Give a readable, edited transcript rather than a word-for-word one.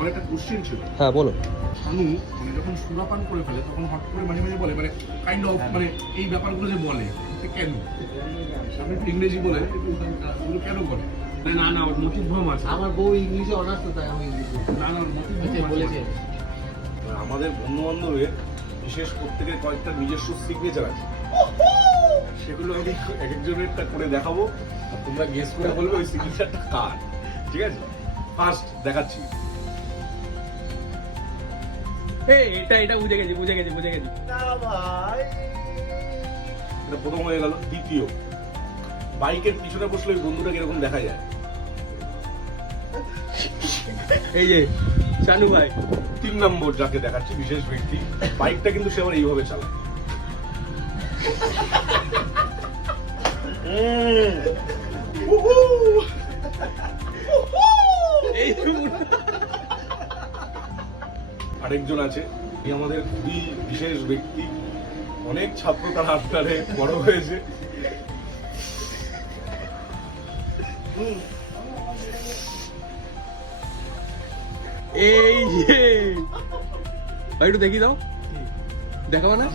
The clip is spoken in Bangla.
আমার একটা কোশ্চেন ছিল। হ্যাঁ বলো। শানু মানে যখন সুরাপান করে ফেলে তখন হট করে মাঝে মাঝে বলে মানে কাইন্ড অফ মানে এই ব্যাপারগুলো যে বলে কেন আমি একটু ইংরেজি বলে ওগুলো কেন করে? না না ওর মোটিভ ভ্রম আছে। আমার বউ ইংলিশে অনার্স তো তাই আমি ইংলিশে না না ওর মোটিভ বলেছে। আমাদের বন্ধু বান্ধবের বিশেষ প্রত্যেকের কয়েকটা নিজস্ব সিগনেচার আছে, সেগুলো আমি এক একজনেরটা করে দেখাবো আর তোমরা গেস করে বলবে ওই সিগনেচারটা কার। ঠিক আছে, ফার্স্ট দেখাচ্ছি। এটা বুঝে গেছি। না ভাই এটা প্রথম হয়ে গেল। দ্বিতীয়, বাইকের পিছনে বসলে ওই বন্ধুটাকে এরকম দেখা যায়। এই যে শানু ভাই। 3 নম্বর যাকে দেখাচ্ছি বিশেষ ব্যক্তি, বাইকটা কিন্তু সে আবার এইভাবে চালায়। আরেকজন আছে, এই আমাদের খুবই বিশেষ ব্যক্তি, অনেক ছাত্র তার আত্মারে বড় হয়েছে। এই যে ভাই একটু দেখি দাও, দেখাবো না?